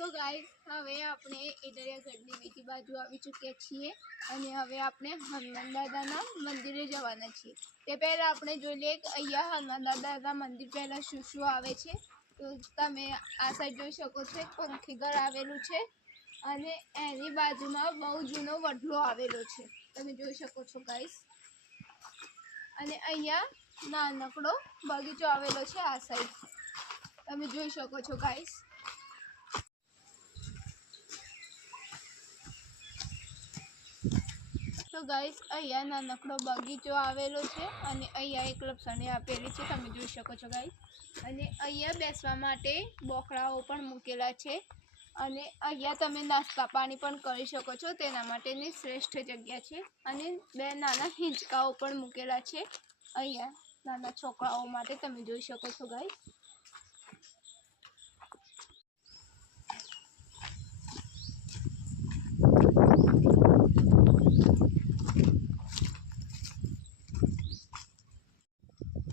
તો ગાઈસ હવે આપણે ઈડરિયાગઢની બીજી બાજુ આવી ચૂક્યા છીએ અને હવે આપણે હનુમાન દાદાના મંદિરે જવાના છીએ। તે પહેલાં આપણે જોઈ લઈએ કે અહીંયા હનુમાન દાદાના મંદિર પહેલાં શું શું આવે છે। તો તમે આ સાઈડ જોઈ શકો છો, એક પંખીઘર આવેલું છે અને એની બાજુમાં બહુ જૂનો વડલો આવેલો છે, તમે જોઈ શકો છો ગાઈસ। અને અહીંયા નાનકડો બગીચો આવેલો છે આ સાઈડ, તમે જોઈ શકો છો ગાઈસ। તો ગાઈસ અહીંયા નાનકડો બગીચો આવેલો છે અને અહીંયા એક લપસણી આપેલી છે, તમે જોઈ શકો છો ગાઈસ। અને અહીંયા બેસવા માટે બોકડાઓ પણ મૂકેલા છે અને અહીંયા તમે નાસ્તા પાણી પણ કરી શકો છો, તેના માટેની શ્રેષ્ઠ જગ્યા છે। અને બે નાના હિંચકાઓ પણ મૂકેલા છે અહીંયા નાના છોકરાઓ માટે, તમે જોઈ શકો છો ગાઈસ।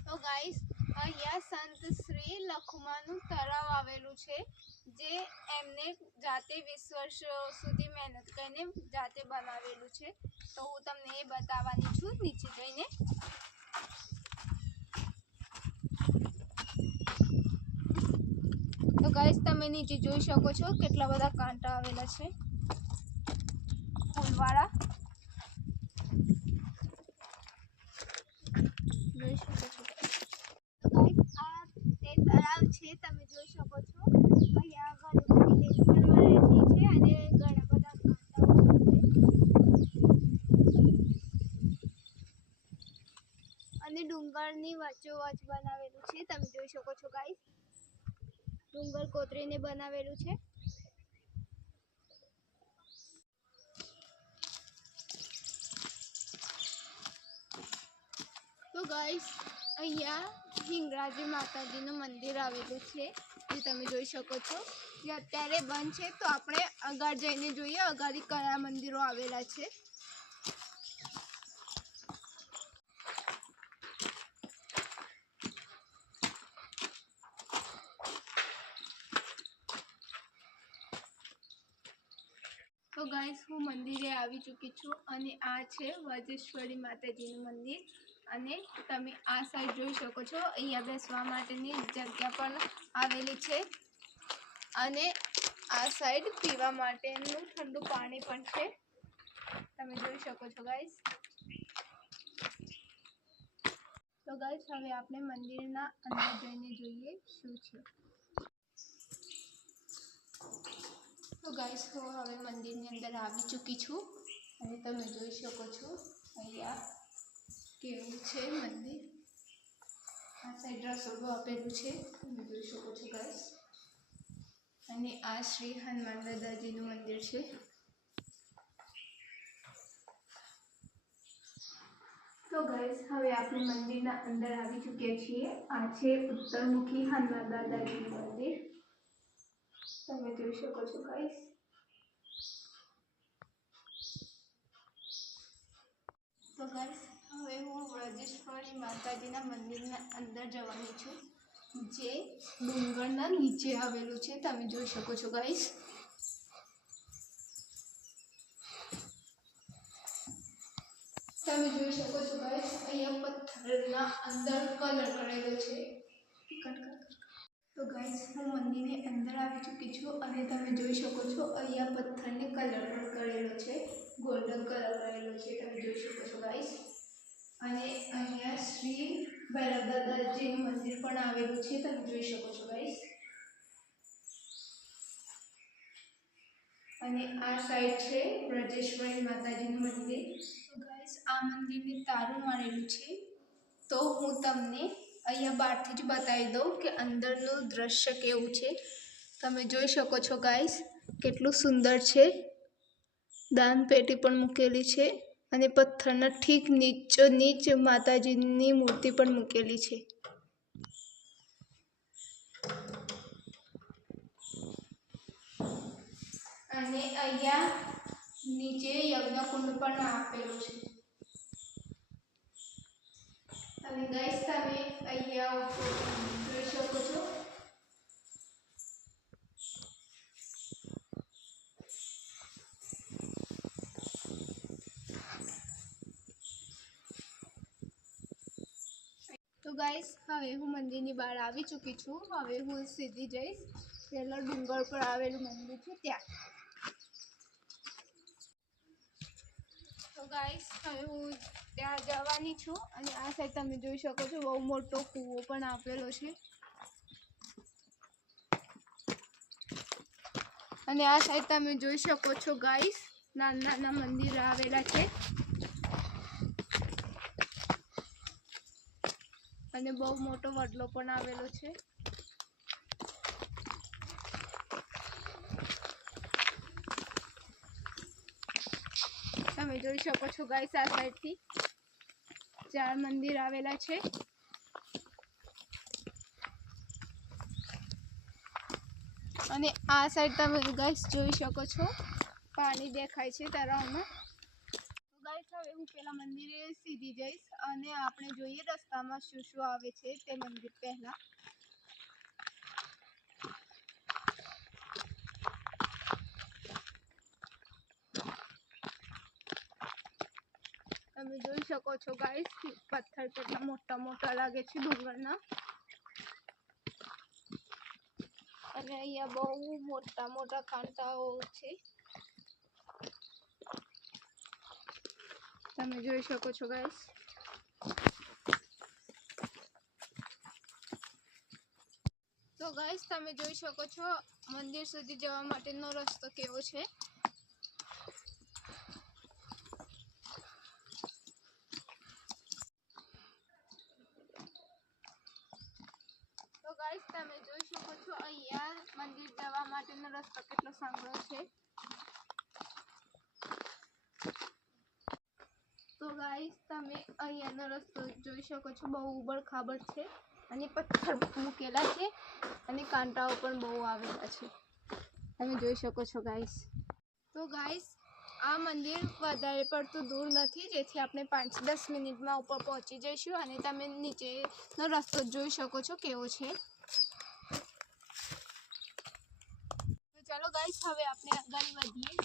તો ગાઈસ અહીંયા સંત શ્રી લખુમાનું તળાવ આવેલું છે, જે એમને જાતે 20 વર્ષ સુધી મહેનત કરીને જાતે બનાવેલું છે। તો હું તમને એ બતાવવાની છું નીચે જઈને। તો ગાઈસ તમે નીચે જોઈ શકો છો કેટલા બધા કાંટા આવેલા છે ફૂલવાળા, જોઈ શકો છો। ગાઈસ આ તે તળાવ છે, તમે જોઈ શકો છો। અહીંયા ઘણી બધી લીલી પણ વળેલી છે અને ઘણા બધા કાંટાઓ છે અને ડુંગરની વચ્ચોવચ બનાવેલું છે, તમે જોઈ શકો છો ગાઈસ। ડુંગર કોતરીને બનાવેલું છે। તો ગાઈસ અહીંયા હિંગળાજી માતાજીનું મંદિર આવેલું છે, જે તમે જોઈ શકો છો। જે અત્યારે બંધ છે, તો આપણે આગળ જઈને જોઈએ આગળ કયા મંદિરો આવેલા છે। તો ગાઈસ હું મંદિરે આવી ચૂકી છું અને આ છે વજેશ્વરી માતાજીનું મંદિર। અને તમે આ સાઈડ જોઈ શકો છો, અહીંયા બેસવા માટેની જગ્યા પણ આવેલી છે અને આ સાઈડ પીવા માટેનું ઠંડુ પાણી પણ છે, તમે જોઈ શકો છો ગાઈસ। તો ગાઈસ હવે આપણે મંદિરના અંદર જઈને જોઈએ શું છે। તો ગાઈસ હું હવે મંદિરની અંદર આવી ચૂકી છું અને તમે જોઈ શકો છો અહીંયા કેવું છે મંદિર। આ સાઈડ રસોડું આપેલું છે, તમે જોઈ શકો છો ગાઈસ। અને આ શ્રી હનુમાન દાદાજીનું મંદિર છે। તો ગાઈસ હવે આપણે મંદિરના અંદર આવી ચૂક્યા છીએ। આ છે ઉત્તરમુખી હનુમાન દાદાજીનું મંદિર, તમે જોઈ શકો છો ગાઈસ। તો ગાઈસ હવે હું વજેશ્વરી માતાજીના મંદિરના અંદર જવાની છું, જે ડુંગરના નીચે આવેલું છે, તમે જોઈ શકો છો ગાઈસ। તમે જોઈ શકો છો ગાઈસ અહીંયા પથ્થરના અંદર કલર કરેલો છે। તો ગાઈસ હું મંદિરની અંદર આવી ચૂકી છું અને તમે જોઈ શકો છો અહીંયા પથ્થરને કલર પણ કરેલો છે, ગોલ્ડન કલર કરેલો છે, તમે જોઈ શકો છો ગાઈસ। અને અહીંયા શ્રી ભૈરવ દાદાજીનું મંદિર પણ આવેલું છે, તમે જોઈ શકો છો ગાઈસ। અને આ સાઈડ છે વજેશ્વરી માતાજીનું મંદિર। તો ગાઈસ આ મંદિરને તારું મારેલું છે, તો હું તમને અહીંયા બહારથી જ બતાવી દઉં કે અંદરનું દ્રશ્ય કેવું છે, તમે જોઈ શકો છો ગાઈસ કેટલું સુંદર છે। દાન પેટી પણ મૂકેલી છે અને પથ્થરના ઠીક નીચ માતાજીની મૂર્તિ પણ મૂકેલી છે। અને અહીંયા નીચે યજ્ઞકુંડ પણ આપેલું છે। અને ગાઈસ તમે અહીંયા જોઈ શકો છો ગાઈસ હવે હું મંદિરની બહાર આવી ચૂકી છું. હવે હું સીધી જઈશ પેલા ડુંગર પર આવેલું મંદિર છે ત્યાં. તો ગાઈસ હવે હું ત્યાં જવાની છું અને આ સાઈડ તમે જોઈ શકો છો બહુ મોટો કૂવો પણ આપેલો છે અને આ સાઈડ તમે જોઈ શકો છો ગાઈસ નાના નાના મંદિર આવેલા છે અને બહુ મોટો વડલો પણ આવેલો છે. તમે જોઈ શકો છો ગાઈસ આ સાઈડથી 4 મંદિર આવેલા છે અને આ સાઈડ તમે ગાઈસ જોઈ શકો છો પાણી દેખાય છે તળાવમાં. તો ગાઈસ હવે હું પેલા મંદિરે સીધી જઈશ અને આપણે જોઈએ રસ્તામાં શું શું આવે છે તે મંદિર પહેલા. તમે જોઈ શકો છો ગાઈસ પથ્થર કેટલા મોટા મોટા લાગે છે ડુંગરના અને અહીંયા બહુ મોટા મોટા કાંટાઓ છે. તમે જોઈ શકો છો ગાઈસ. તો ગાઈસ તમે જોઈ શકો છો મંદિર સુધી જવા માટેનો રસ્તો કેવો છે. તો ગાઈસ તમે જોઈ શકો છો અહીંયા મંદિર જવા માટેનો રસ્તો કેટલો સાંકડો છે. તો ગાઈસ તમે અહીંયાનો રસ્તો જોઈ શકો છો બહુ ઉબડ ખાબડ છે અને પથ્થર મૂકેલા છે અને કાંટાઓ પણ બહુ આવેલા છે. તમે જોઈ શકો છો ગાઈસ. તો ગાઈસ આ મંદિર વધારે પડતું દૂર નથી જેથી આપણે 5-10 મિનિટમાં ઉપર પહોંચી જઈશું અને તમે નીચેનો રસ્તો જોઈ શકો છો કેવો છે. તો ચાલો ગાઈસ હવે આપણે આગળ વધીએ.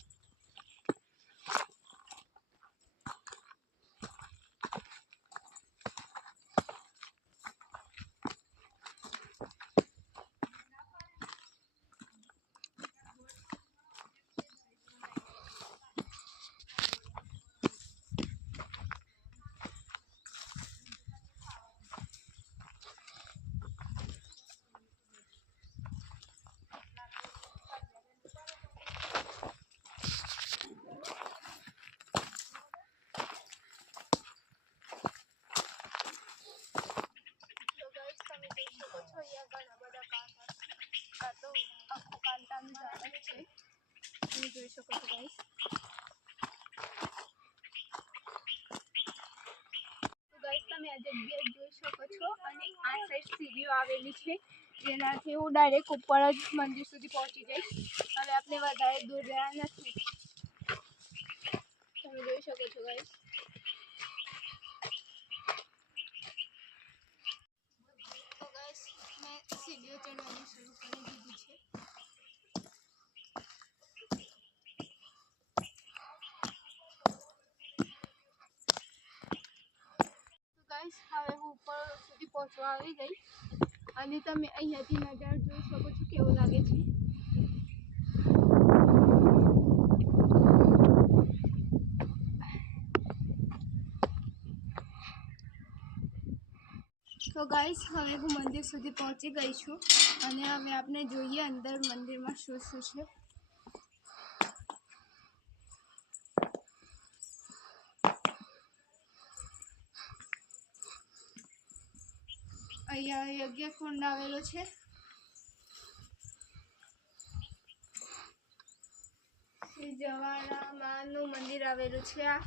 જોઈ શકો છો ગાઈસ. તો ગાઈસ તમે આ જગ્યા જોઈ શકો છો અને આ સાઈડ સીડીઓ આવેલી છે જેનાથી હું ડાયરેક્ટ ઉપર જ મંદિર સુધી પહોંચી જઈશ. હવે આપણે વધારે દૂર રહ્યા નથી. તમે જોઈ શકો છો ગાઈસ. તો ગાઈસ મેં સીડીઓ ચડવાની શરૂ કરી દીધી છે. હવે હું ઉપર સુધી પહોંચવા આવી ગઈ અને તમે અહીંયાથી નજારો જોઈ શકો છો કેવો લાગે છે. તો ગાઈસ હવે હું મંદિર સુધી પહોંચી ગઈ છું અને હવે આપણે જોઈએ અંદર મંદિરમાં શું શું છે. અહીંયા યજ્ઞ કુંડ આવેલો છે. શ્રી જવાના માનું મંદિર આવેલું છે આ.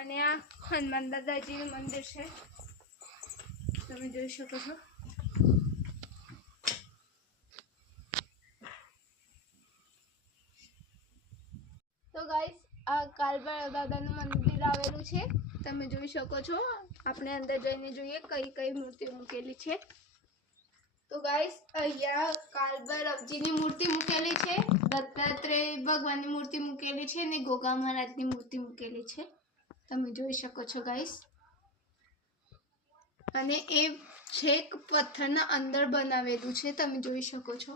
અને આ હનુમાન દાદાજીનું મંદિર છે તમે જોઈ શકો છો. તો ગાઈસ આ કાલભૈરવ દાદાનું મંદિર આવેલું છે તમે જોઈ શકો છો. આપણે અંદર જઈને જોઈએ કઈ કઈ મૂર્તિ મૂકેલી છે. તો ગાઈસ અહીંયા કાલભૈરવજીની મૂર્તિ મૂકેલી છે, દત્તાત્રેય ભગવાનની મૂર્તિ મૂકેલી છે અને ગોગા મહારાજની મૂર્તિ મૂકેલી છે. તમે જોઈ શકો છો ગાઈસ. અને એ છેક પથ્થરના અંદર બનાવેલું છે, તમે જોઈ શકો છો.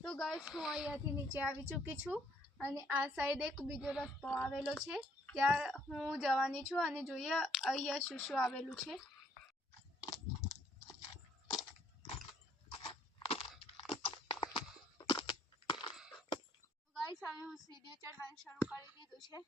તો ગાઈસ હું અહીંયાથી નીચે આવી ચૂકી છું અને આ સાઈડ એક બીજો રસ્તો આવેલો છે, ત્યાં હું જવાની છું અને જોઈએ અહીંયા શું શું આવેલું છે. ગાઈસ હવે હું સીડીઓ ચડવાનું શરૂ કરી દીધું છે.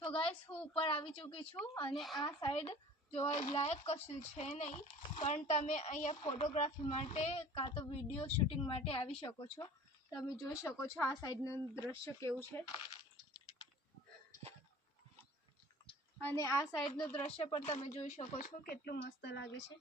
તો ગાઈસ હું ઉપર આવી ચૂકી છું અને આ સાઈડ જોવા લાયક કશું છે નહીં, પણ તમે અહીંયા ફોટોગ્રાફી માટે કાં તો વિડીયો શૂટિંગ માટે આવી શકો છો. તમે જોઈ શકો છો આ સાઈડનું દ્રશ્ય કેવું છે અને આ સાઈડનું દ્રશ્ય પણ તમે જોઈ શકો છો કેટલું મસ્ત લાગે છે.